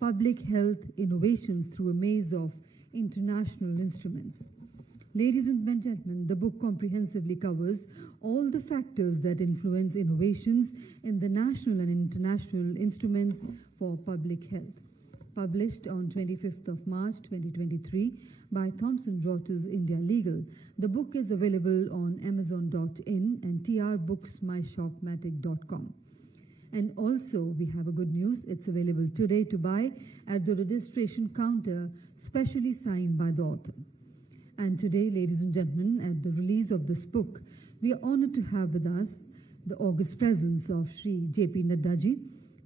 Public Health Innovations Through a Maze of International Instruments. Ladies and gentlemen, the book comprehensively covers all the factors that influence innovations in the national and international instruments for public health. Published on 25th of March 2023 by Thomson Reuters India Legal, the book is available on Amazon.in and trbooksmyshopmatic.com. And also, we have a good news. It's available today to buy at the registration counter, specially signed by the author. And today, ladies and gentlemen, at the release of this book, we are honored to have with us the august presence of Shri JP Nadda ji,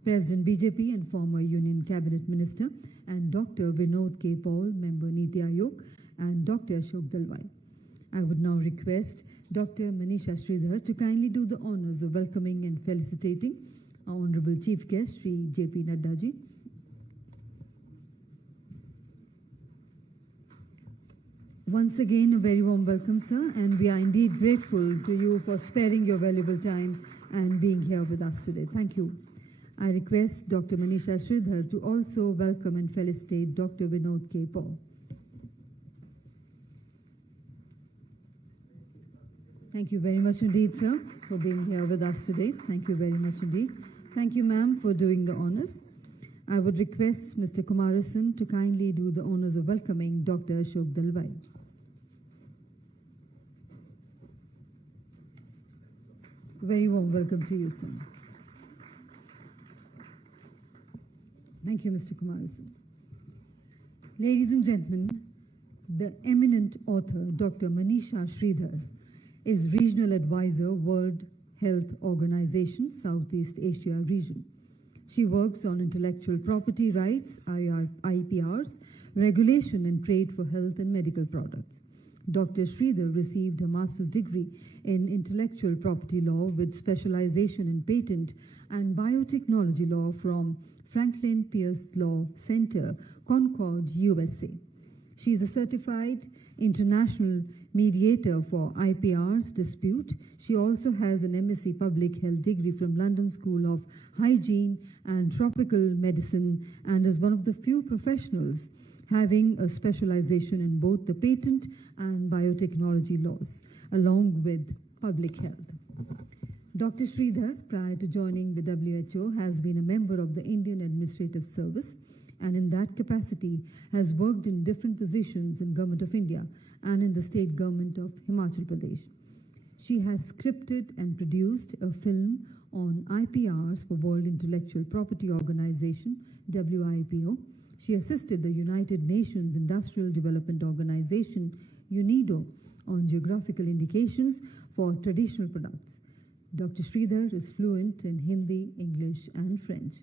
President BJP and former Union Cabinet Minister, and Dr. Vinod K. Paul, Member Niti Aayog, and Dr. Ashok Dalwai. I would now request Dr. Manisha Sridhar to kindly do the honors of welcoming and felicitating our Honorable Chief Guest, Shri JP Nadda ji. Once again, a very warm welcome, sir, and we are indeed grateful to you for sparing your valuable time and being here with us today. Thank you. I request Dr. Manisha Sridhar to also welcome and felicitate Dr. Vinod K. Paul. Thank you very much indeed, sir, for being here with us today. Thank you very much indeed. Thank you, ma'am, for doing the honors. I would request Mr. Kumarasan to kindly do the honors of welcoming Dr. Ashok Dalwai. Very warm welcome to you, sir. Thank you, Mr. Kumarasan. Ladies and gentlemen, the eminent author, Dr. Manisha Sridhar, is Regional Advisor, World Health Organization, Southeast Asia region. She works on intellectual property rights, IPRs, regulation and trade for health and medical products. Dr. Sridhar received a master's degree in intellectual property law with specialization in patent and biotechnology law from Franklin Pierce Law Center, Concord, USA. She is a certified international mediator for IPR's dispute. She also has an MSc Public Health degree from London School of Hygiene and Tropical Medicine and is one of the few professionals having a specialization in both the patent and biotechnology laws, along with public health. Dr. Sridhar, prior to joining the WHO, has been a member of the Indian Administrative Service and in that capacity has worked in different positions in Government of India and in the state government of Himachal Pradesh. She has scripted and produced a film on IPRs for World Intellectual Property Organization, WIPO. She assisted the United Nations Industrial Development Organization, UNIDO, on geographical indications for traditional products. Dr. Sridhar is fluent in Hindi, English, and French.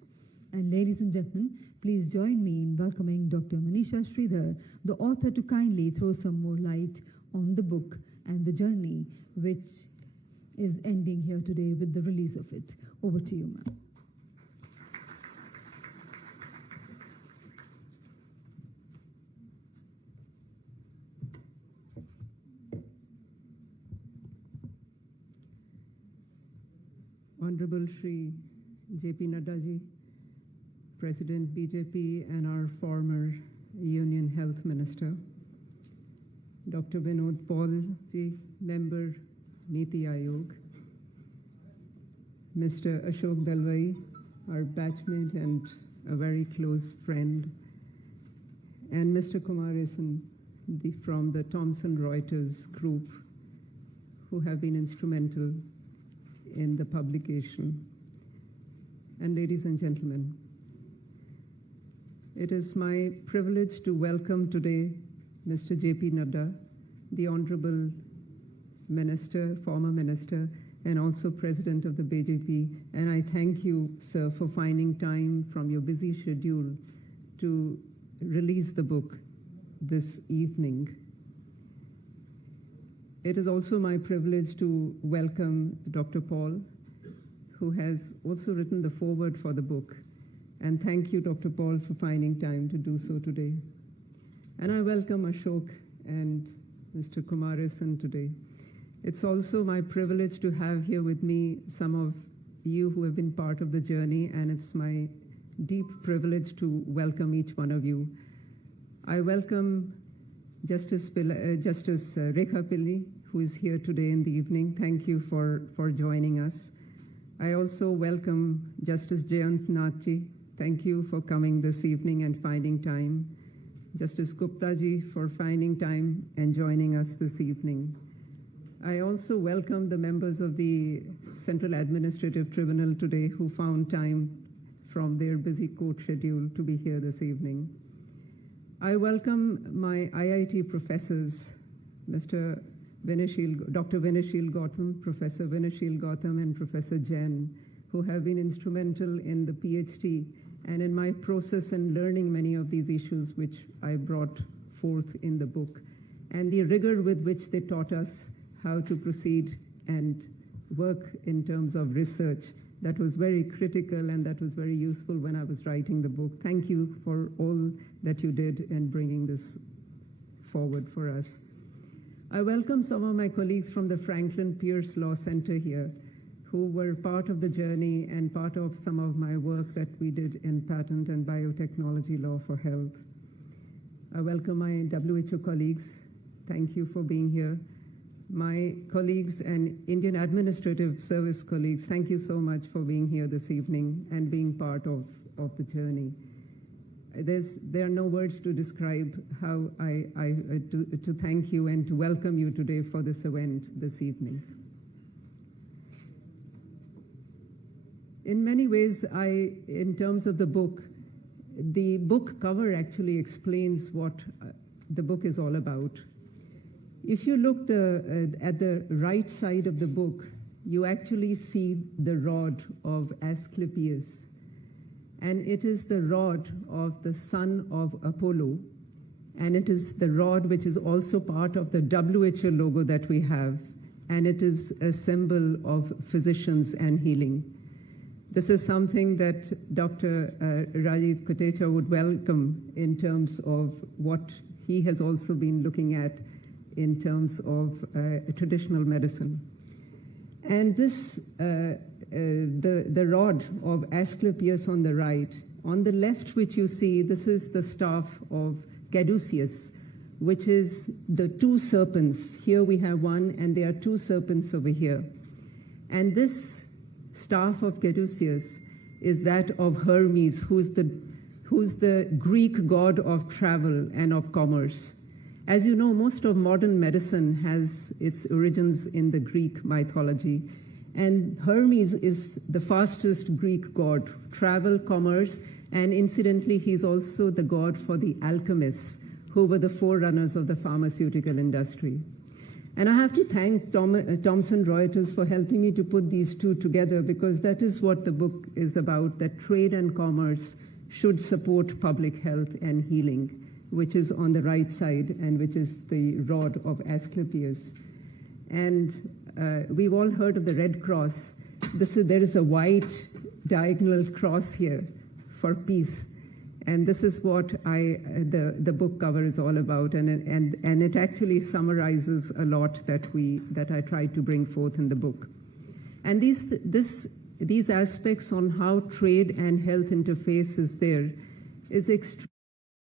And ladies and gentlemen, please join me in welcoming Dr. Manisha Sridhar, the author, to kindly throw some more light on the book and the journey which is ending here today with the release of it. Over to you, ma'am. Honorable Shri JP Nadda ji, President BJP and our former Union Health Minister, Dr. Vinod Paul ji, Member Niti Aayog, Mr. Ashok Dalwai, our batchmate and a very close friend, and Mr. Kumarasan from the Thomson Reuters group, who have been instrumental in the publication. And ladies and gentlemen, it is my privilege to welcome today Mr. JP Nadda, the Honorable Minister, former Minister, and also President of the BJP. And I thank you, sir, for finding time from your busy schedule to release the book this evening. It is also my privilege to welcome Dr. Paul, who has also written the foreword for the book. And thank you, Dr. Paul, for finding time to do so today. And I welcome Ashok and Mr. Kumarasan today. It's also my privilege to have here with me some of you who have been part of the journey, and it's my deep privilege to welcome each one of you. I welcome Justice Rekha Pillai, who is here today in the evening. Thank you for joining us. I also welcome Justice Jayant Nathji. Thank you for coming this evening and finding time. Justice Gupta ji for finding time and joining us this evening. I also welcome the members of the Central Administrative Tribunal today who found time from their busy court schedule to be here this evening. I welcome my IIT professors, Dr. Vinashil Gautam, Professor Vinashil Gautam, and Professor Jain, who have been instrumental in the PhD and in my process in learning many of these issues which I brought forth in the book, and the rigor with which they taught us how to proceed and work in terms of research. That was very critical and that was very useful when I was writing the book. Thank you for all that you did in bringing this forward for us. I welcome some of my colleagues from the Franklin Pierce Law Center here, who were part of the journey and part of some of my work that we did in patent and biotechnology law for health. I welcome my WHO colleagues. Thank you for being here. My colleagues and Indian Administrative Service colleagues, thank you so much for being here this evening and being part of the journey. There are no words to describe how to thank you and to welcome you today for this event this evening. In many ways, in terms of the book cover actually explains what the book is all about. If you look at the right side of the book, you actually see the rod of Asclepius. And it is the rod of the son of Apollo. And it is the rod which is also part of the WHO logo that we have. And it is a symbol of physicians and healing. This is something that Dr. Rajiv Kotecha would welcome in terms of what he has also been looking at in terms of traditional medicine. And this, the rod of Asclepius on the right, on the left which you see, this is the staff of Caduceus, which is the two serpents. Here we have one, and there are two serpents over here. And this staff of Caduceus is that of Hermes, who's the Greek god of travel and of commerce. As you know, most of modern medicine has its origins in the Greek mythology. And Hermes is the fastest Greek god, travel, commerce, and incidentally, he's also the god for the alchemists, who were the forerunners of the pharmaceutical industry. And I have to thank Thomson Reuters for helping me to put these two together, because that is what the book is about, that trade and commerce should support public health and healing, which is on the right side and which is the rod of Asclepius. And we've all heard of the Red Cross. There is a white diagonal cross here for peace. And this is what the book cover is all about. And it actually summarizes a lot that I tried to bring forth in the book. And these aspects on how trade and health interface is there is extremely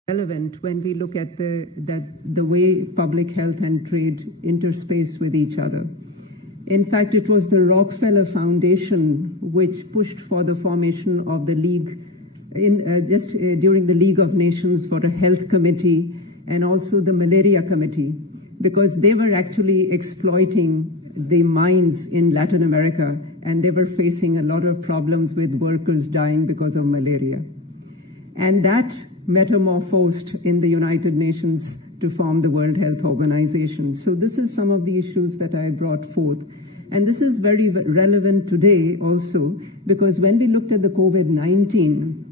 relevant when we look at the way public health and trade interspace with each other. In fact, it was the Rockefeller Foundation which pushed for the formation of the League, during the League of Nations, for a health committee and also the malaria committee, because they were actually exploiting the mines in Latin America, and they were facing a lot of problems with workers dying because of malaria. And that metamorphosed in the United Nations to form the World Health Organization. So this is some of the issues that I brought forth. And this is very relevant today also, because when we looked at the COVID-19,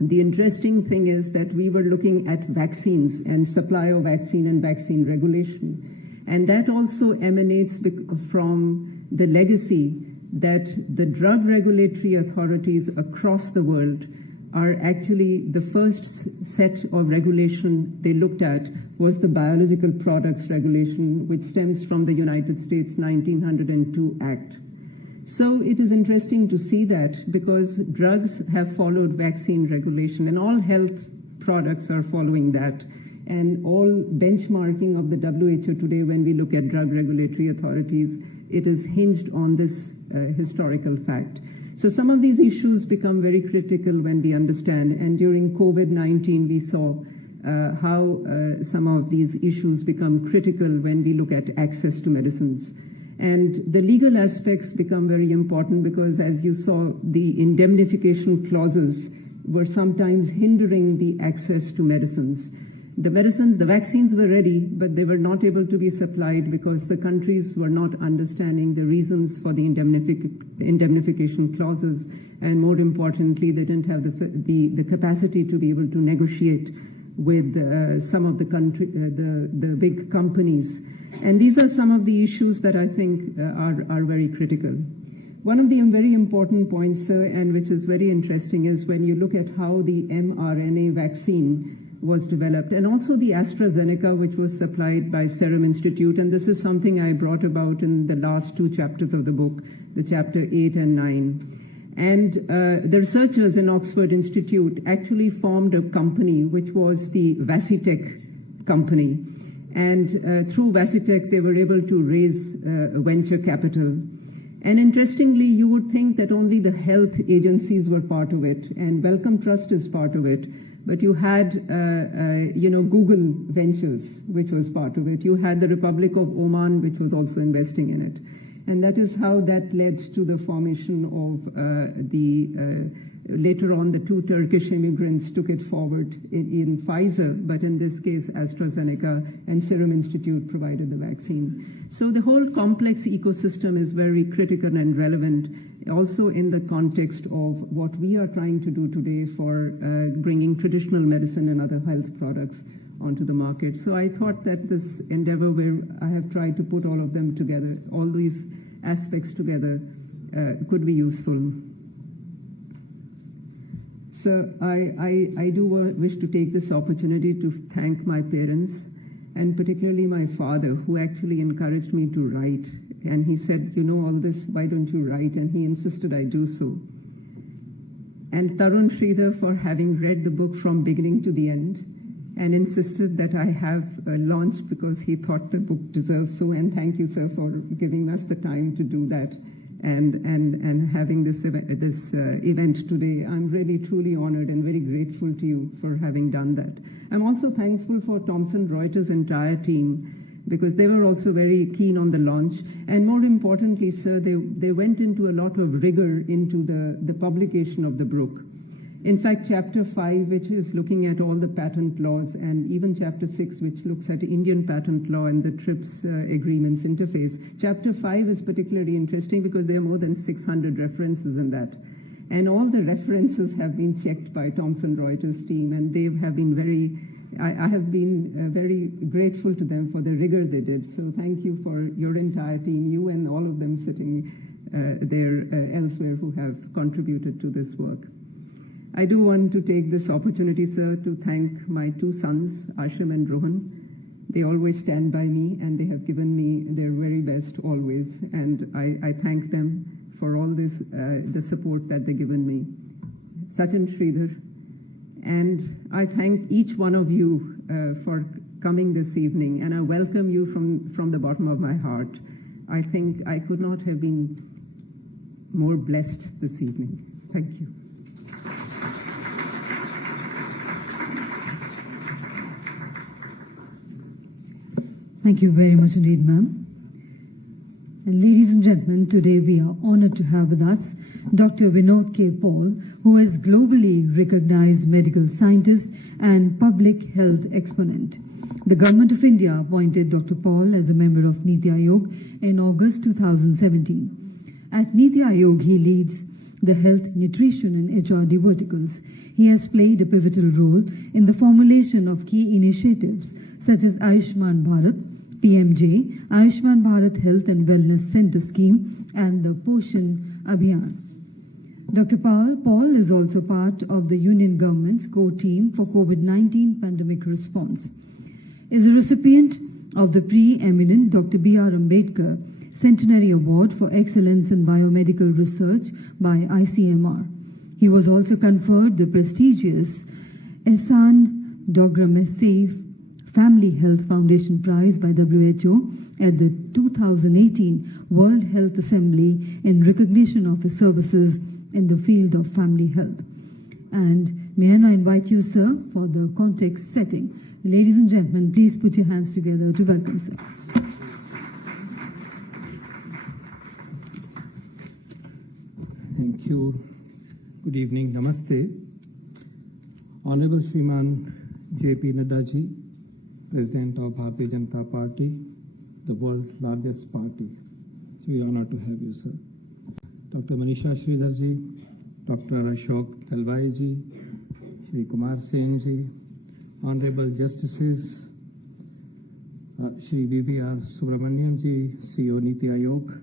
the interesting thing is that we were looking at vaccines and supply of vaccine and vaccine regulation. And that also emanates from the legacy that the drug regulatory authorities across the world are actually the first set of regulation they looked at was the Biological Products Regulation, which stems from the United States 1902 Act. So it is interesting to see that, because drugs have followed vaccine regulation, and all health products are following that. And all benchmarking of the WHO today, when we look at drug regulatory authorities, it is hinged on this historical fact. So some of these issues become very critical when we understand, and during COVID-19 we saw how some of these issues become critical when we look at access to medicines. And the legal aspects become very important, because as you saw, the indemnification clauses were sometimes hindering the access to medicines. The vaccines were ready, but they were not able to be supplied because the countries were not understanding the reasons for the indemnification clauses, and more importantly, they didn't have the capacity to be able to negotiate with some of the big companies. And these are some of the issues that I think are very critical. One of the very important points, sir, and which is very interesting, is when you look at how the mRNA vaccine was developed, and also the AstraZeneca, which was supplied by Serum Institute. And this is something I brought about in the last 2 chapters of the book, the chapter 8 and 9. And the researchers in Oxford Institute actually formed a company, which was the Vasitech company. And through Vasitech, they were able to raise venture capital. And interestingly, you would think that only the health agencies were part of it, and Wellcome Trust is part of it. But you had, Google Ventures, which was part of it. You had the Republic of Oman, which was also investing in it. And that is how that led to the formation of later on, the 2 Turkish immigrants took it forward in Pfizer, but in this case, AstraZeneca and Serum Institute provided the vaccine. So the whole complex ecosystem is very critical and relevant, also in the context of what we are trying to do today for bringing traditional medicine and other health products onto the market. So I thought that this endeavor, where I have tried to put all of them together, all these aspects together, could be useful. So I do wish to take this opportunity to thank my parents, and particularly my father, who actually encouraged me to write. And he said, you know all this, why don't you write? And he insisted I do so. And Tarun Sridhar for having read the book from beginning to the end and insisted that I have launched, because he thought the book deserves so. And thank you, sir, for giving us the time to do that and having this event today. I'm really, truly honored and very grateful to you for having done that. I'm also thankful for Thomson Reuters' entire team, because they were also very keen on the launch. And more importantly, sir, they went into a lot of rigor into the publication of the book. In fact, Chapter 5, which is looking at all the patent laws, and even Chapter 6, which looks at Indian patent law and the TRIPS agreements interface. Chapter 5 is particularly interesting because there are more than 600 references in that. And all the references have been checked by Thomson Reuters team, and they have been I have been very grateful to them for the rigor they did. So thank you for your entire team, you and all of them sitting there elsewhere who have contributed to this work. I do want to take this opportunity, sir, to thank my 2 sons, Ashim and Rohan. They always stand by me, and they have given me their very best always. And I thank them for all this, the support that they've given me. Sachin Sridhar. And I thank each one of you for coming this evening, and I welcome you from the bottom of my heart. I think I could not have been more blessed this evening. Thank you. Thank you very much indeed, ma'am. And ladies and gentlemen, today we are honored to have with us Dr. Vinod K. Paul, who is globally recognized medical scientist and public health exponent. The Government of India appointed Dr. Paul as a member of Niti Aayog in August 2017. At Niti Aayog, he leads the health, nutrition and HRD verticals. He has played a pivotal role in the formulation of key initiatives such as Ayushman Bharat, PMJ, Ayushman Bharat Health and Wellness Center Scheme, and the Poshan Abhiyan. Dr. Paul is also part of the Union Government's core team for COVID-19 pandemic response. Is a recipient of the preeminent Dr. B.R. Ambedkar Centenary Award for Excellence in Biomedical Research by ICMR. He was also conferred the prestigious Ehsan Dogramessi Family Health Foundation Prize by WHO at the 2018 World Health Assembly in recognition of his services in the field of family health. And may I now invite you, sir, for the context setting. Ladies and gentlemen, please put your hands together to welcome sir. Thank you. Good evening. Namaste. Honorable Shriman JP Nadda ji, President of Bharatiya Janata Party, the world's largest party. It's a honor to have you, sir. Dr. Manisha Sridhar ji, Dr. Ashok Talwai ji, Shri Kumar Sen ji, Honorable Justices, Shri BVR Subramanian ji, CEO Niti Aayog,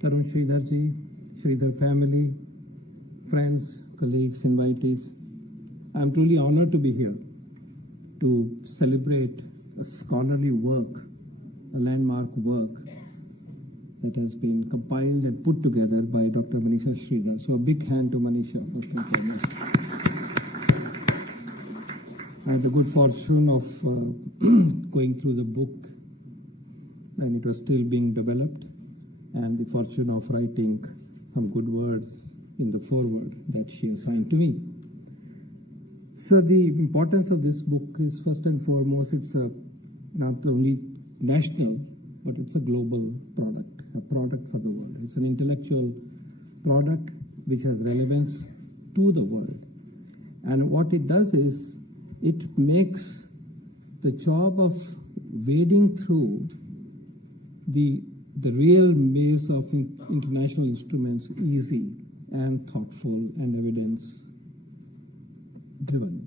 Tarun Sridhar ji, Sridhar family, friends, colleagues, invitees. I'm truly honored to be here to celebrate a scholarly work, a landmark work that has been compiled and put together by Dr. Manisha Sridhar. So a big hand to Manisha, first and foremost. I had the good fortune of going through the book when it was still being developed, and the fortune of writing some good words in the foreword that she assigned to me. So the importance of this book is first and foremost, it's not only national, but it's a global product, a product for the world. It's an intellectual product which has relevance to the world. And what it does is, it makes the job of wading through the real maze of international instruments easy and thoughtful and evidence driven,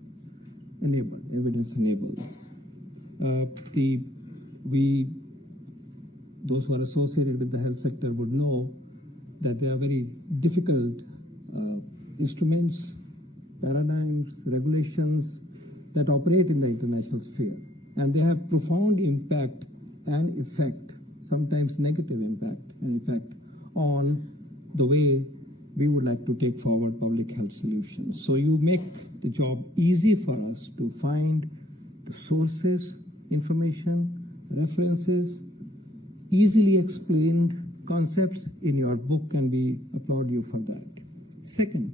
evidence enabled. Those who are associated with the health sector would know that they are very difficult instruments, paradigms, regulations that operate in the international sphere. And they have profound impact and effect, sometimes negative impact and effect, on the way we would like to take forward public health solutions. So you make the job easy for us to find the sources, information, references, easily explained concepts in your book, and we applaud you for that. Second,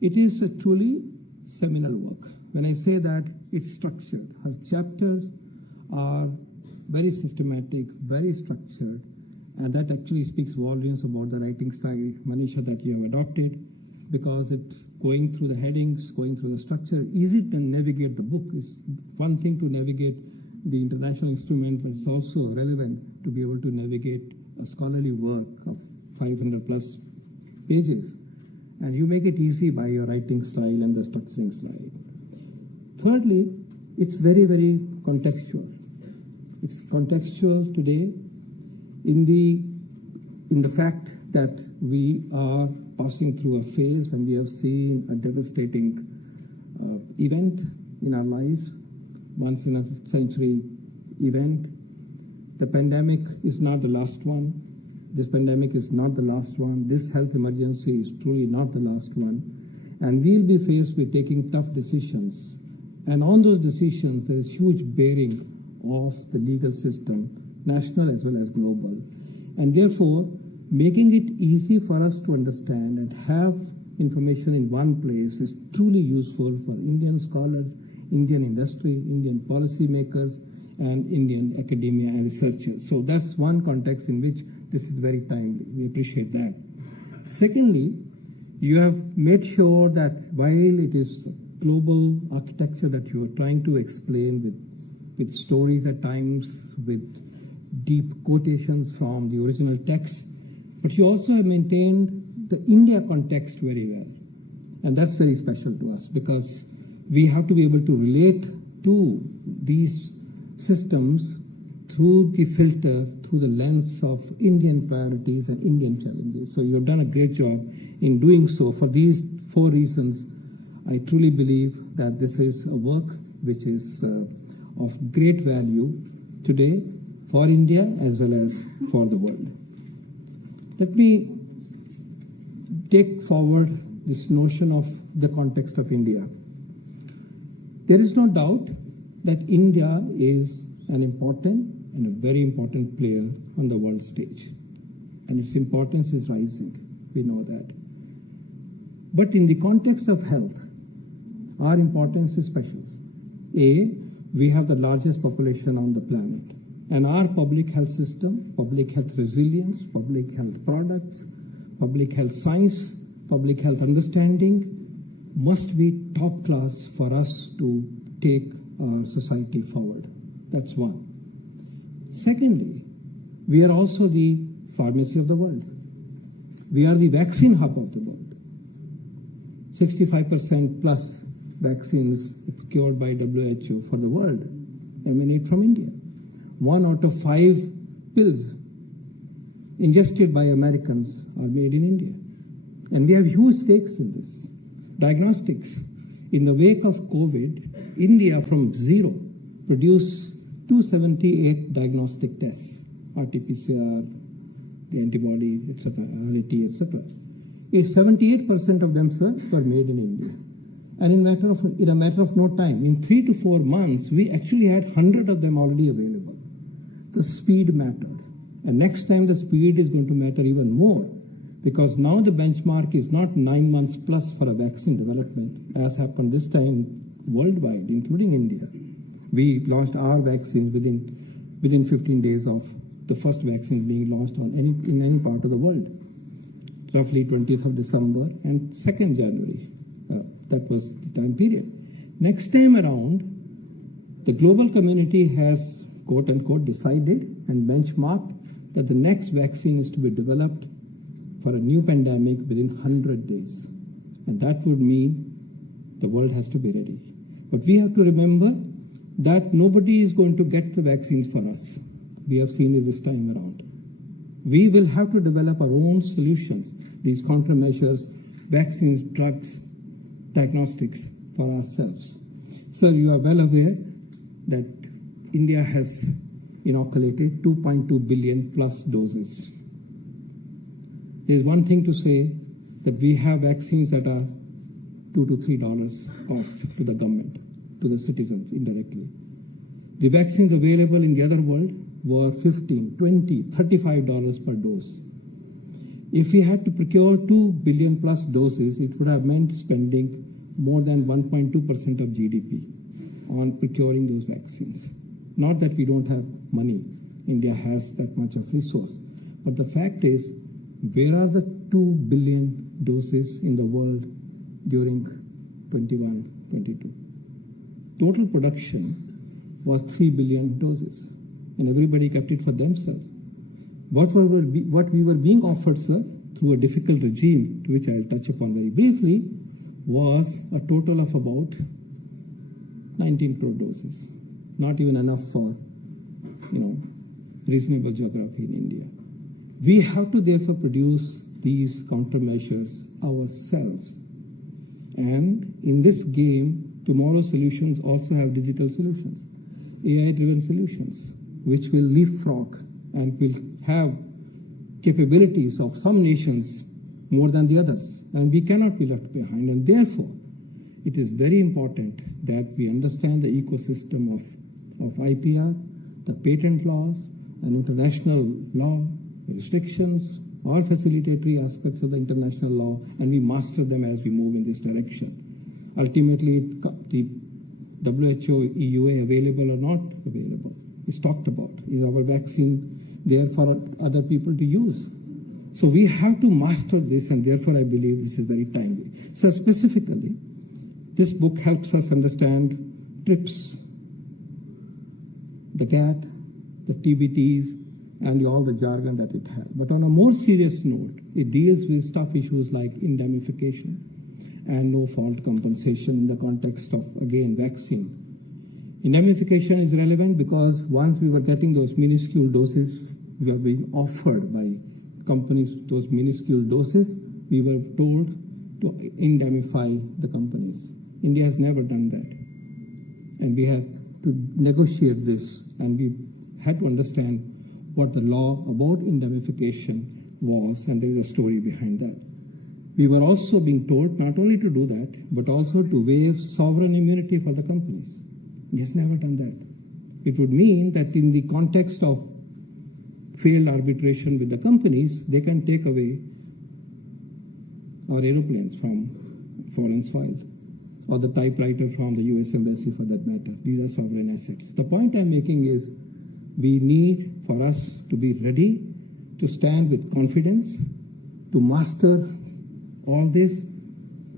it is a truly seminal work. When I say that, it's structured. Her chapters are very systematic, very structured, and that actually speaks volumes about the writing style, Manisha, that you have adopted, because it going through the headings, going through the structure, easy to navigate the book. Is one thing to navigate the international instrument, but it's also relevant to be able to navigate a scholarly work of 500 plus pages. And you make it easy by your writing style and the structuring style. Thirdly, it's very, very contextual. It's contextual today in the fact that we are passing through a phase when we have seen a devastating event in our lives, once in a century event. The pandemic is not the last one. This pandemic is not the last one. This health emergency is truly not the last one. And we'll be faced with taking tough decisions. And on those decisions, there is huge bearing of the legal system, national as well as global. And therefore, making it easy for us to understand and have information in one place is truly useful for Indian scholars, Indian industry, Indian policymakers, and Indian academia and researchers. So that's one context in which this is very timely. We appreciate that. Secondly, you have made sure that while it is global architecture that you are trying to explain with stories at times, with deep quotations from the original text, but you also have maintained the India context very well. And that's very special to us, because we have to be able to relate to these systems through the filter, through the lens of Indian priorities and Indian challenges. So you've done a great job in doing so. For these 4 reasons, I truly believe that this is a work which is of great value today for India as well as for the world. Let me take forward this notion of the context of India. There is no doubt that India is an important and a very important player on the world stage. And its importance is rising. We know that. But in the context of health, our importance is special. We have the largest population on the planet. And our public health system, public health resilience, public health products, public health science, public health understanding must be top class for us to take our society forward. That's one. Secondly, we are also the pharmacy of the world. We are the vaccine hub of the world. 65% plus vaccines procured by WHO for the world emanate from India. 1 out of 5 pills ingested by Americans are made in India. And we have huge stakes in this. Diagnostics. In the wake of COVID, India from zero produced 278 diagnostic tests, RT-PCR, the antibody, etc., RT, etc. 78% of them, sir, were made in India. And in a matter of no time, in 3 to 4 months, we actually had 100 of them already available. The speed mattered. And next time the speed is going to matter even more, because now the benchmark is not 9 months plus for a vaccine development, as happened this time worldwide, including India. We launched our vaccines within 15 days of the first vaccine being launched in any part of the world, roughly 20th of December and 2nd January. That was the time period. Next time around, the global community has, quote unquote, decided and benchmarked that the next vaccine is to be developed for a new pandemic within 100 days. And that would mean the world has to be ready. But we have to remember that nobody is going to get the vaccines for us. We have seen it this time around. We will have to develop our own solutions, these countermeasures, vaccines, drugs, diagnostics for ourselves. Sir, you are well aware that India has inoculated 2.2 billion plus doses. There is one thing to say that we have vaccines that are $2 to $3 cost to the government, to the citizens indirectly. The vaccines available in the other world were $15, $20, $35 per dose. If we had to procure 2 billion plus doses, it would have meant spending more than 1.2% of GDP on procuring those vaccines. Not that we don't have money. India has that much of resource. But the fact is, where are the 2 billion doses in the world during 21-22? Total production was 3 billion doses, and everybody kept it for themselves. What we were being offered, sir, through a difficult regime, to which I'll touch upon very briefly, was a total of about 19 crore doses. Not even enough for, reasonable geography in India. We have to therefore produce these countermeasures ourselves. And in this game, tomorrow's solutions also have digital solutions, AI-driven solutions, which will leapfrog and will have capabilities of some nations more than the others. And we cannot be left behind. And therefore, it is very important that we understand the ecosystem of IPR, the patent laws, and international law, the restrictions, or facilitatory aspects of the international law, and we master them as we move in this direction. Ultimately, the WHO EUA available or not available is talked about. Is our vaccine there for other people to use? So we have to master this, and therefore I believe this is very timely. So specifically, this book helps us understand TRIPS, the GATT, the TBTs, and all the jargon that it has. But on a more serious note, it deals with tough issues like indemnification and no-fault compensation in the context of, again, vaccine. Indemnification is relevant because once we were getting those minuscule doses, we were being offered by companies those minuscule doses, we were told to indemnify the companies. India has never done that. And we had to negotiate this, and we had to understand what the law about indemnification was, and there is a story behind that. We were also being told not only to do that, but also to waive sovereign immunity for the companies. He has never done that. It would mean that in the context of failed arbitration with the companies, they can take away our aeroplanes from foreign soil, or the typewriter from the US Embassy for that matter. These are sovereign assets. The point I'm making is we need for us to be ready to stand with confidence, to master all this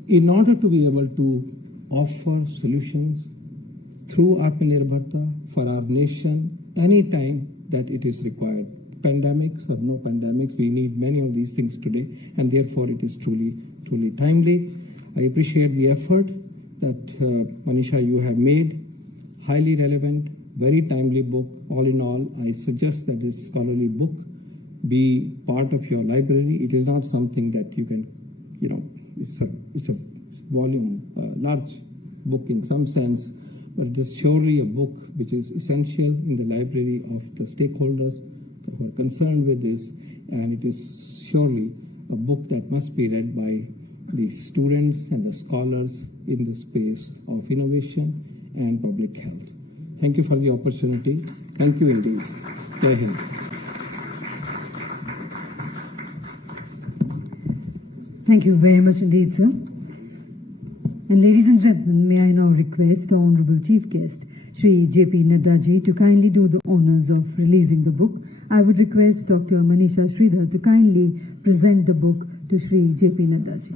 in order to be able to offer solutions through Atmanirbharta for our nation anytime that it is required. Pandemics or no pandemics, we need many of these things today, and therefore it is truly, truly timely. I appreciate the effort that Manisha, you have made. Highly relevant, very timely book. All in all, I suggest that this scholarly book be part of your library. It is not something that you can, it's a volume, large book in some sense, but it is surely a book which is essential in the library of the stakeholders who are concerned with this, and it is surely a book that must be read by the students and the scholars in the space of innovation and public health. Thank you for the opportunity. Thank you indeed. Jai Hind. Thank you very much indeed, sir. And ladies and gentlemen, may I now request the Honorable Chief Guest, Shri JP Nadda ji, to kindly do the honors of releasing the book. I would request Dr. Manisha Sridhar to kindly present the book to Shri JP Nadda ji.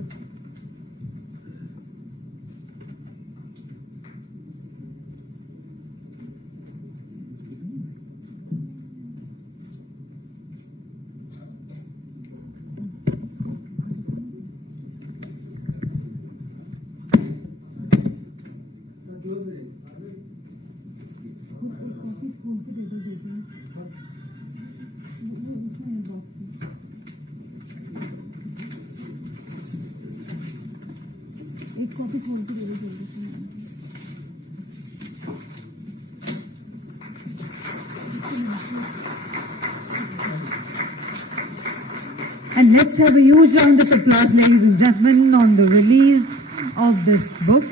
And let's have a huge round of applause, ladies and gentlemen, on the release of this book.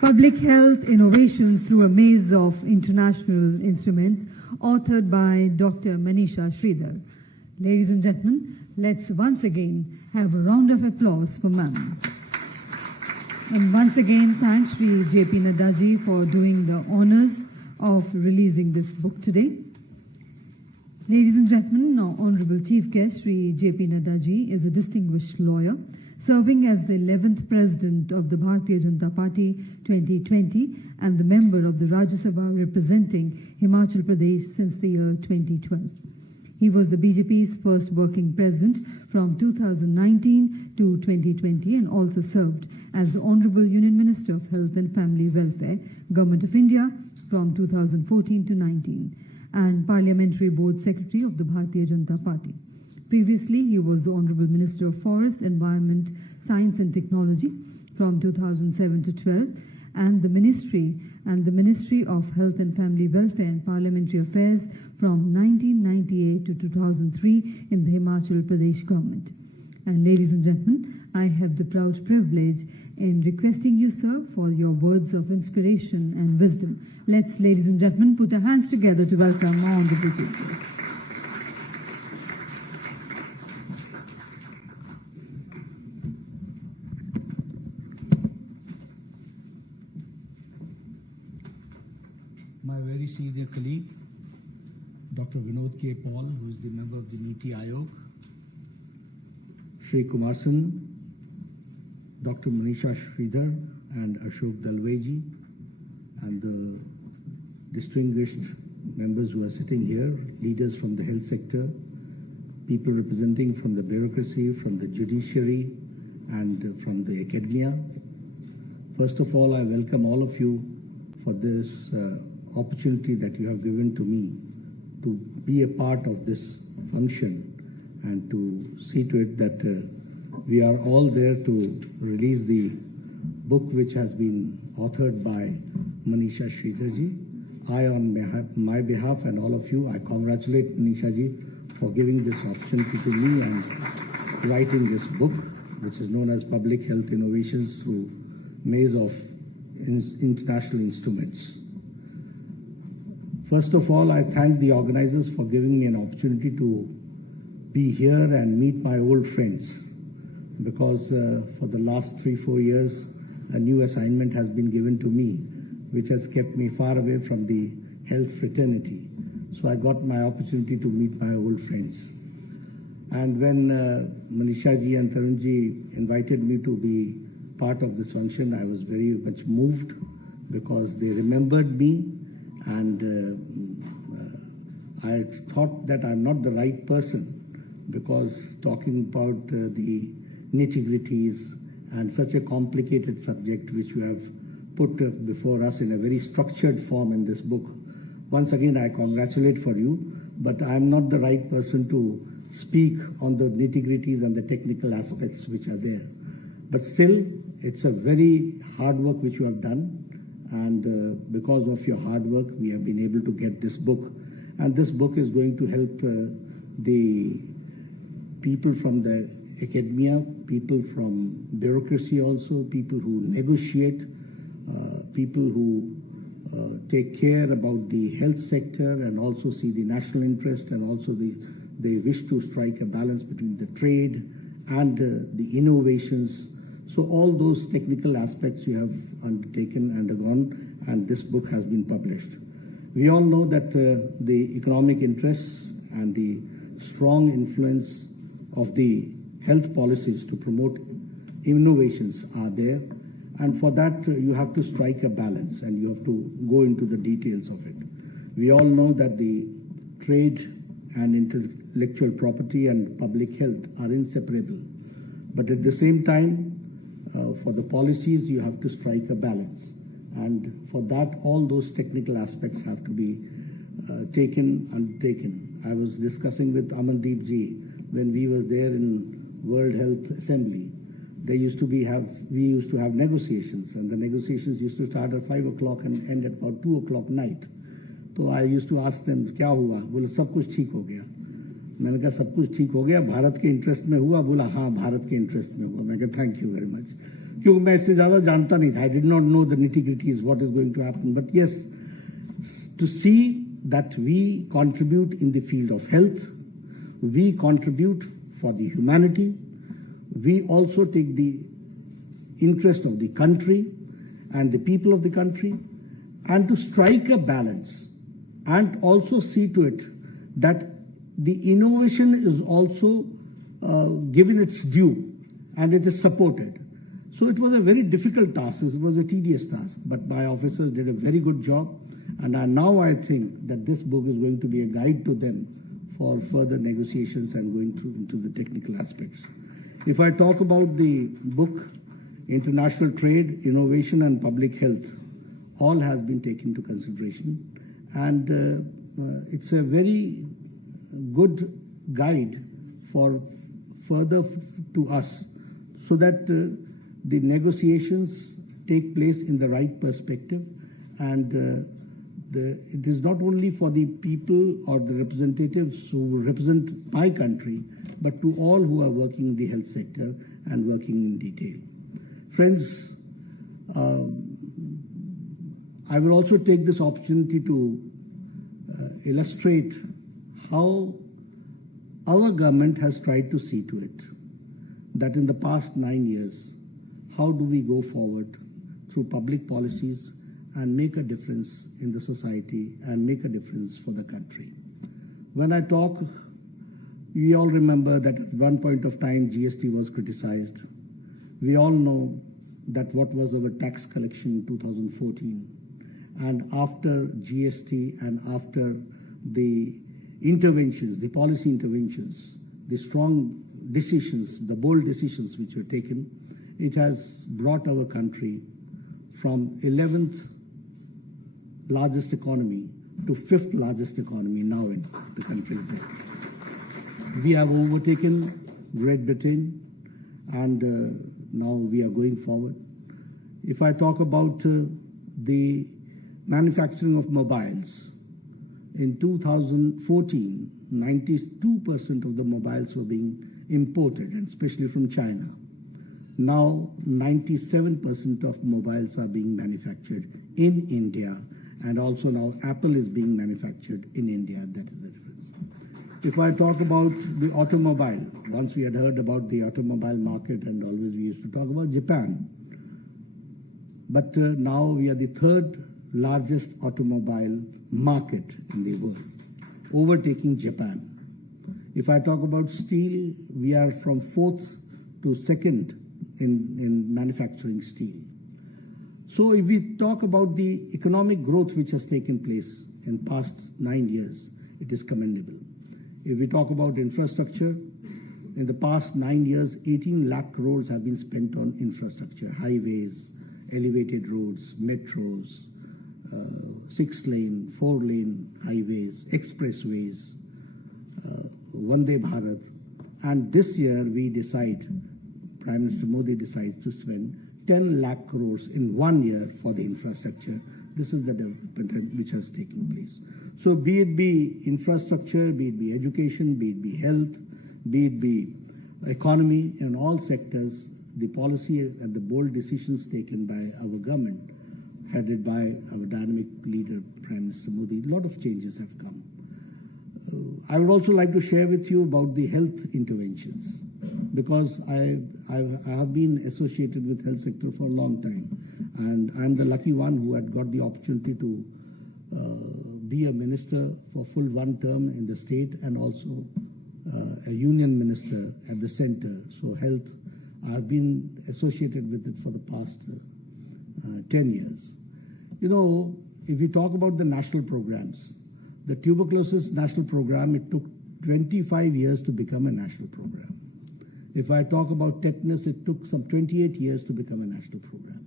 Public Health Innovations Through a Maze of International Instruments, authored by Dr. Manisha Sridhar. Ladies and gentlemen, let's once again have a round of applause for ma'am. And once again, thanks Shri JP Nadda ji for doing the honors of releasing this book today. Ladies and gentlemen, now Honorable Chief Guest Shri JP Nadda ji is a distinguished lawyer, serving as the 11th President of the Bharatiya Janata Party 2020 and the member of the Rajya Sabha representing Himachal Pradesh since the year 2012. He was the BJP's first working president from 2019 to 2020 and also served as the Honorable Union Minister of Health and Family Welfare, Government of India from 2014 to 19, and Parliamentary Board Secretary of the Bharatiya Janata Party. Previously, he was the Honorable Minister of Forest, Environment, Science and Technology from 2007 to 12, and the Ministry of Health and Family Welfare and Parliamentary Affairs from 1998 to 2003 in the Himachal Pradesh government. And ladies and gentlemen, I have the proud privilege in requesting you, sir, for your words of inspiration and wisdom. Let's, ladies and gentlemen, put our hands together to welcome our Honorable Chief. My very senior colleague, Dr. Vinod K. Paul, who is the member of the Niti Aayog, Shri Kumarsan, Dr. Manisha Sridhar, and Ashok Dalveji, and the distinguished members who are sitting here, leaders from the health sector, people representing from the bureaucracy, from the judiciary, and from the academia. First of all, I welcome all of you for this opportunity that you have given to me to be a part of this function and to see to it that we are all there to release the book which has been authored by Manisha Sridharji. I, on my behalf and all of you, I congratulate Manisha ji for giving this opportunity to me and writing this book, which is known as Public Health Innovations through Maze of International Instruments. First of all, I thank the organizers for giving me an opportunity to be here and meet my old friends, because for the last 3-4 years, a new assignment has been given to me, which has kept me far away from the health fraternity. So I got my opportunity to meet my old friends. And when Manisha ji and Tarun ji invited me to be part of this function, I was very much moved, because they remembered me, and I thought that I'm not the right person, because talking about the nitty-gritties and such a complicated subject which you have put before us in a very structured form in this book. Once again, I congratulate for you, but I'm not the right person to speak on the nitty-gritties and the technical aspects which are there. But still, it's a very hard work which you have done, and because of your hard work, we have been able to get this book. And this book is going to help the people from the academia, people from bureaucracy also, people who negotiate, people who take care about the health sector and also see the national interest, and also they wish to strike a balance between the trade and the innovations. So all those technical aspects you have undertaken, undergone, and this book has been published. We all know that the economic interests and the strong influence of the health policies to promote innovations are there, and for that you have to strike a balance and you have to go into the details of it. We all know that the trade and intellectual property and public health are inseparable, but at the same time, for the policies you have to strike a balance, and for that all those technical aspects have to be undertaken. I was discussing with Amandeep ji when we were there in World Health Assembly. We used to have negotiations, and the negotiations used to start at 5 o'clock and end at about 2 o'clock night. So I used to ask them, क्या हुआ? बोले सब कुछ ठीक हो गया. मैंने कहा सब कुछ ठीक हो गया, भारत के इंटरेस्ट में हुआ? बोला हाँ, भारत के इंटरेस्ट में हुआ. मैंने कहा थैंक यू वेरी मच, क्योंकि मैं इससे ज्यादा जानता नहीं था. I did not know the nitty-gritties, what is going to happen. But yes, to see that we contribute in the field of health, we contribute for the humanity, we also take the interest of the country and the people of the country, and to strike a balance and also see to it that the innovation is also given its due and it is supported. So it was a very difficult task, it was a tedious task, but my officers did a very good job, and now I think that this book is going to be a guide to them for further negotiations and going through into the technical aspects. If I talk about the book, international trade, innovation and public health, all have been taken into consideration, and it's a very good guide for further to us, so that the negotiations take place in the right perspective, and it is not only for the people or the representatives who represent my country, but to all who are working in the health sector and working in detail. Friends, I will also take this opportunity to illustrate how our government has tried to see to it that in the past 9 years, how do we go forward through public policies and make a difference in the society and make a difference for the country. When I talk, we all remember that at one point of time GST was criticized. We all know that what was our tax collection in 2014. And after GST and after the interventions, the policy interventions, the strong decisions, the bold decisions which were taken, it has brought our country from 11th largest economy to 5th largest economy now in the country. We have overtaken Great Britain, and now we are going forward. If I talk about the manufacturing of mobiles. In 2014, 92% of the mobiles were being imported, and especially from China. Now, 97% of mobiles are being manufactured in India, and also now Apple is being manufactured in India. That is the difference. If I talk about the automobile, once we had heard about the automobile market, and always we used to talk about Japan. But now we are the third largest automobile market in the world, overtaking Japan. If I talk about steel, we are from 4th to 2nd in manufacturing steel. So if we talk about the economic growth which has taken place in past 9 years, it is commendable. If we talk about infrastructure, in the past 9 years, 18 lakh crores have been spent on infrastructure, highways, elevated roads, metros, 6-lane, 4-lane highways, expressways, Vande Bharat. And this year we decide, Prime Minister Modi decides to spend 10 lakh crores in 1 year for the infrastructure. This is the development which has taken place. So be it be infrastructure, be it be education, be it be health, be it be economy, in all sectors, the policy and the bold decisions taken by our government, headed by our dynamic leader, Prime Minister Modi, a lot of changes have come. I would also like to share with you about the health interventions, because I have been associated with health sector for a long time, and I'm the lucky one who had got the opportunity to be a minister for full 1 term in the state, and also a union minister at the center. So health, I've been associated with it for the past 10 years. You know, if we talk about the national programs, the tuberculosis national program, it took 25 years to become a national program. If I talk about tetanus, it took some 28 years to become a national program.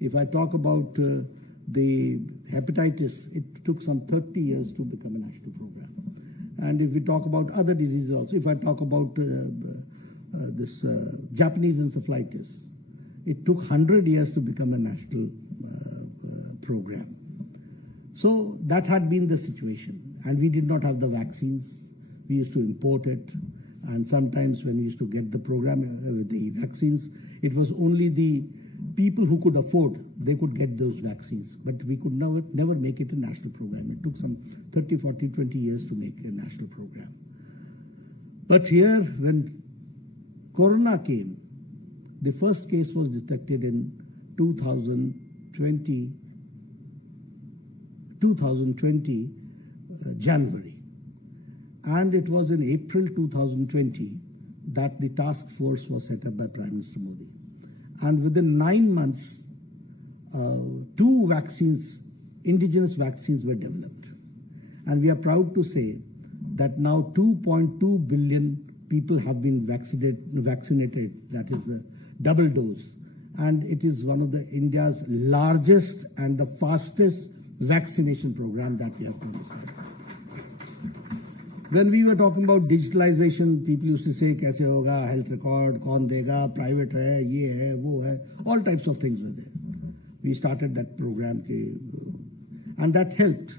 If I talk about the hepatitis, it took some 30 years to become a national program. And if we talk about other diseases also, if I talk about this Japanese encephalitis, it took 100 years to become a national program. So that had been the situation, and we did not have the vaccines. We used to import it, and sometimes when we used to get the program, the vaccines, it was only the people who could afford, they could get those vaccines, but we could never make it a national program. It took some 30, 40, 20 years to make a national program. But here, when Corona came, the first case was detected in 2020 January. And it was in April 2020 that the task force was set up by Prime Minister Modi. And within 9 months, 2 vaccines, indigenous vaccines were developed. And we are proud to say that now 2.2 billion people have been vaccinated, that is the double dose. And it is one of the India's largest and the fastest vaccination program that we have conducted. When we were talking about digitalization, people used to say, "Kaise hoga, health record, kaun dega, private hai, ye hai, wo hai," all types of things were there. We started that program, and that helped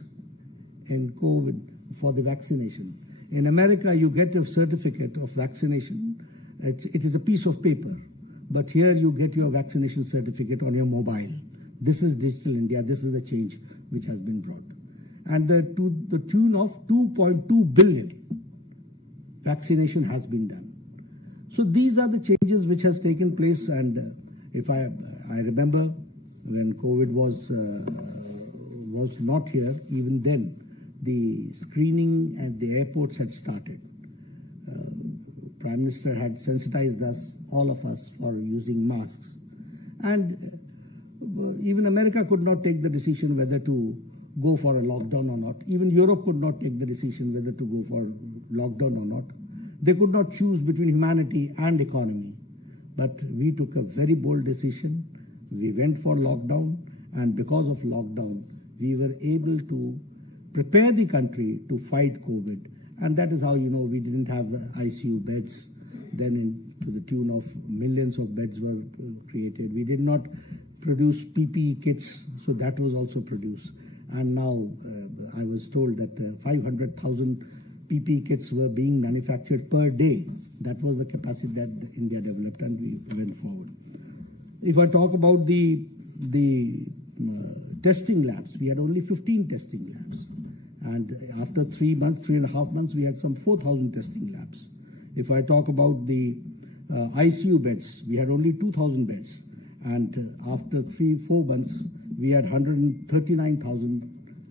in COVID for the vaccination. In America, you get a certificate of vaccination. It is a piece of paper, but here you get your vaccination certificate on your mobile. This is Digital India. This is the change which has been brought. And to the tune of 2.2 billion vaccination has been done. So these are the changes which has taken place. And if I remember when COVID was not here, even then the screening at the airports had started. Prime Minister had sensitized us, all of us, for using masks. And even America could not take the decision whether to go for a lockdown or not. Even Europe could not take the decision whether to go for lockdown or not. They could not choose between humanity and economy. But we took a very bold decision. We went for lockdown, and because of lockdown, we were able to prepare the country to fight COVID. And that is how, we didn't have the ICU beds. Then to the tune of millions of beds were created. We did not produce PPE kits So that was also produced. And now I was told that 500,000 PPE kits were being manufactured per day. That was the capacity that India developed, and we went forward. If I talk about the testing labs, we had only 15 testing labs. And after 3.5 months, we had some 4,000 testing labs. If I talk about the ICU beds, we had only 2,000 beds. And after 3-4 months, we had 139,000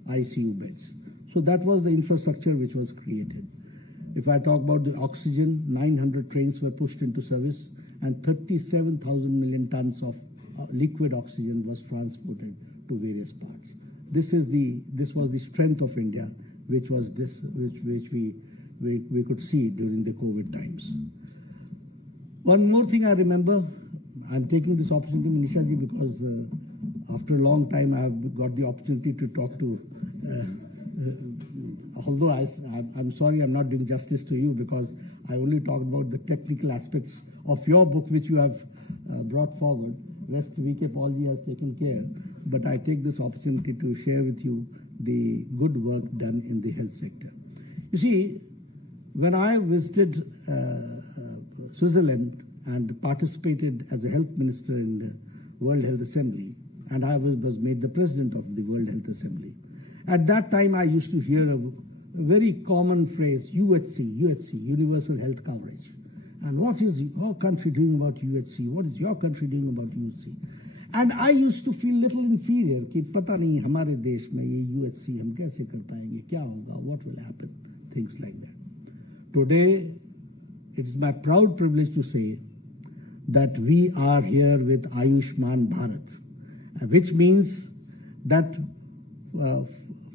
ICU beds. So that was the infrastructure which was created. If I talk about the oxygen, 900 trains were pushed into service, and 37,000 million tons of liquid oxygen was transported to various parts. This was the strength of India, which we could see during the COVID times. One more thing I remember, I'm taking this opportunity, Manisha ji, because after a long time I have got the opportunity to talk to, although I'm sorry I'm not doing justice to you, because I only talked about the technical aspects of your book which you have brought forward. Rest VK Paul ji has taken care, but I take this opportunity to share with you the good work done in the health sector. You see, when I visited Switzerland and participated as a health minister in the World Health Assembly, and I was made the president of the World Health Assembly. At that time, I used to hear a very common phrase, UHC, Universal Health Coverage. And what is your country doing about UHC? What is your country doing about UHC? And I used to feel little inferior कि पता नहीं हमारे देश में ये UHC हम कैसे कर पाएंगे, क्या होगा, what will happen, things like that. Today, it is my proud privilege to say that we are here with Ayushman Bharat, which means that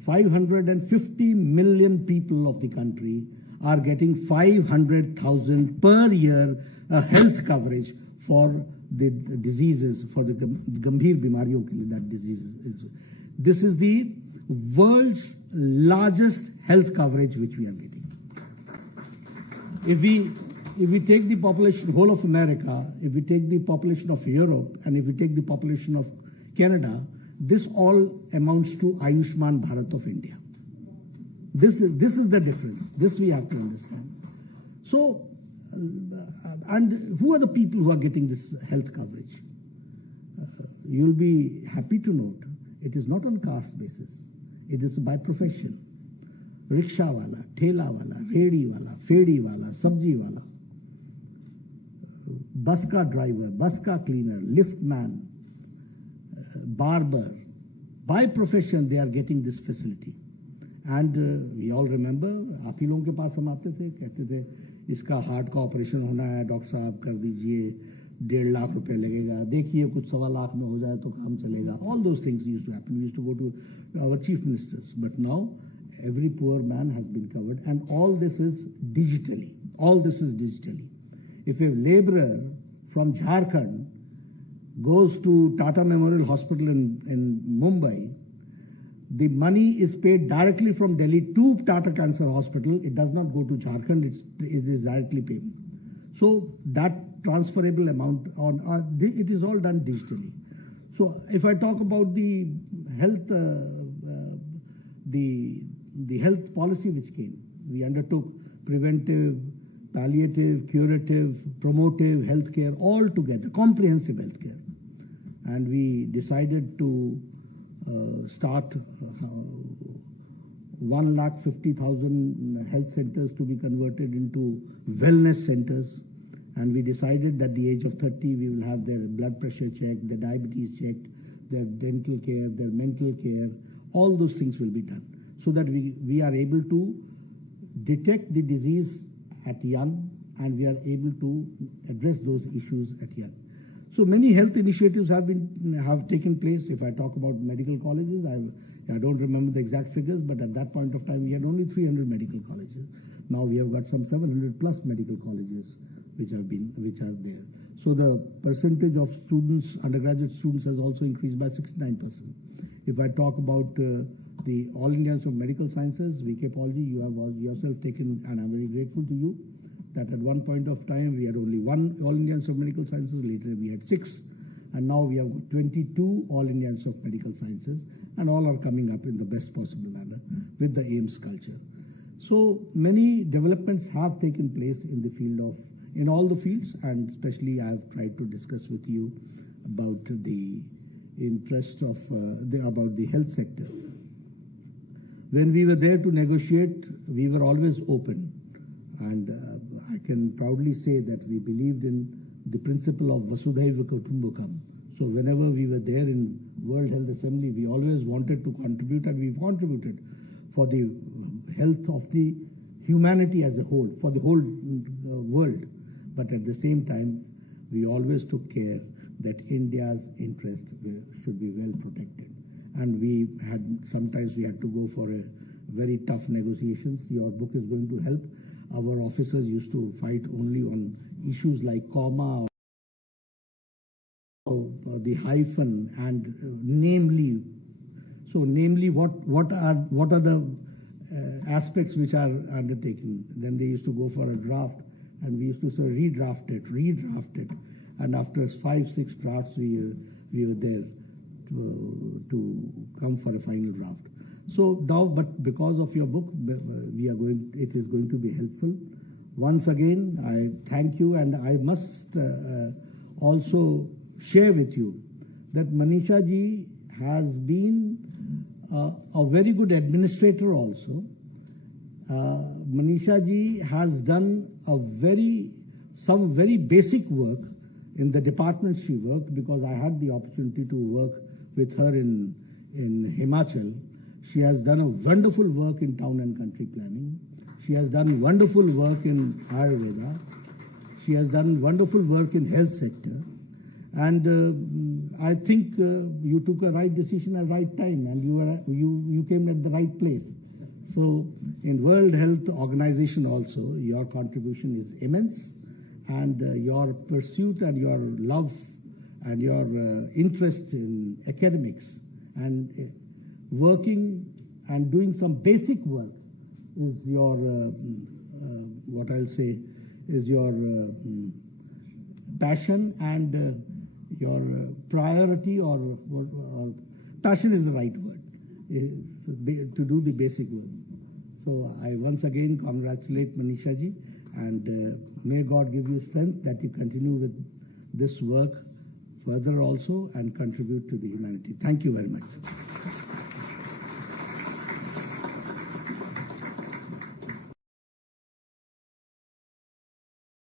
550 million people of the country are getting 500,000 per year health coverage for the diseases, for the gambhir bimariyon ke liye that disease is. This is the world's largest health coverage which we are getting. If we take the population, whole of America, if we take the population of Europe, and if we take the population of Canada, this all amounts to Ayushman Bharat of India. This is the difference. This we have to understand. So, and who are the people who are getting this health coverage? You'll be happy to note it is not on caste basis. It is by profession. Rickshaw wala, thela wala, redi wala, fedi wala, sabji wala, bus car driver, bus car cleaner, lift man, barber. By profession, they are getting this facility. And we all remember, आप ही लोगों के पास हम आते थे, कहते थे इसका heart का ऑपरेशन होना है, डॉक्टर साहब कर दीजिए, 1.5 लाख रुपए लगेगा, देखिए कुछ 1.25 लाख में हो जाए तो काम चलेगा. All those things used to happen. We used to go to our chief ministers. But now, every poor man has been covered, and all this is digitally. All this is digitally. If a laborer from Jharkhand goes to Tata Memorial Hospital in Mumbai, the money is paid directly from Delhi to Tata Cancer Hospital. It does not go to Jharkhand. It is directly paid. So that transferable amount it is all done digitally. So if I talk about the health, the health policy which came, we undertook preventive, palliative, curative, promotive healthcare all together, comprehensive healthcare. And we decided to start 150,000 health centers to be converted into wellness centers. And we decided that at the age of 30, we will have their blood pressure checked, their diabetes checked, their dental care, their mental care. All those things will be done so that we are able to detect the disease at young, and we are able to address those issues at young. So many health initiatives have taken place. If I talk about medical colleges, I don't remember the exact figures, but at that point of time we had only 300 medical colleges. Now we have got some 700 plus medical colleges which are there. So the percentage of students, undergraduate students, has also increased by 69%. If I talk about the All Indians of Medical Sciences, VK Paul ji, you have yourself taken, and I'm very grateful to you, that at one point of time we had only one All Indians of Medical Sciences, later we had 6. And now we have 22 All India Institute of Medical Sciences, and all are coming up in the best possible manner with the AIMS culture. So many developments have taken place in the field of, in all the fields, and especially I have tried to discuss with you about the interest of, about the health sector. When we were there to negotiate, we were always open. And I can proudly say that we believed in the principle of Vasudhaiva Kutumbakam. So whenever we were there in World Health Assembly, we always wanted to contribute, and we contributed for the health of the humanity as a whole, for the whole world. But at the same time, we always took care that India's interest should be well protected. And we had, sometimes we had to go for a very tough negotiations. Your book is going to help. Our officers used to fight only on issues like comma, or the hyphen, and namely. So namely what are the aspects which are undertaken. Then they used to go for a draft, and we used to sort of redraft it. And after 5-6 drafts, we were there to come for a final draft. So now, but because of your book, it is going to be helpful. Once again, I thank you, and I must also share with you that Manisha ji has been a very good administrator also. Manisha ji has done some very basic work in the department she worked, because I had the opportunity to work with her in Himachal. She has done a wonderful work in town and country planning. She has done wonderful work in Ayurveda. She has done wonderful work in health sector. And I think you took a right decision at the right time, and you came at the right place. So in World Health Organization also, your contribution is immense, and your pursuit and your love and your interest in academics and working and doing some basic work is your, what I'll say, is your passion and your priority, or passion is the right word, to do the basic work. So I once again congratulate Manisha ji, and may God give you strength that you continue with this work further also and contribute to the humanity. Thank you very much.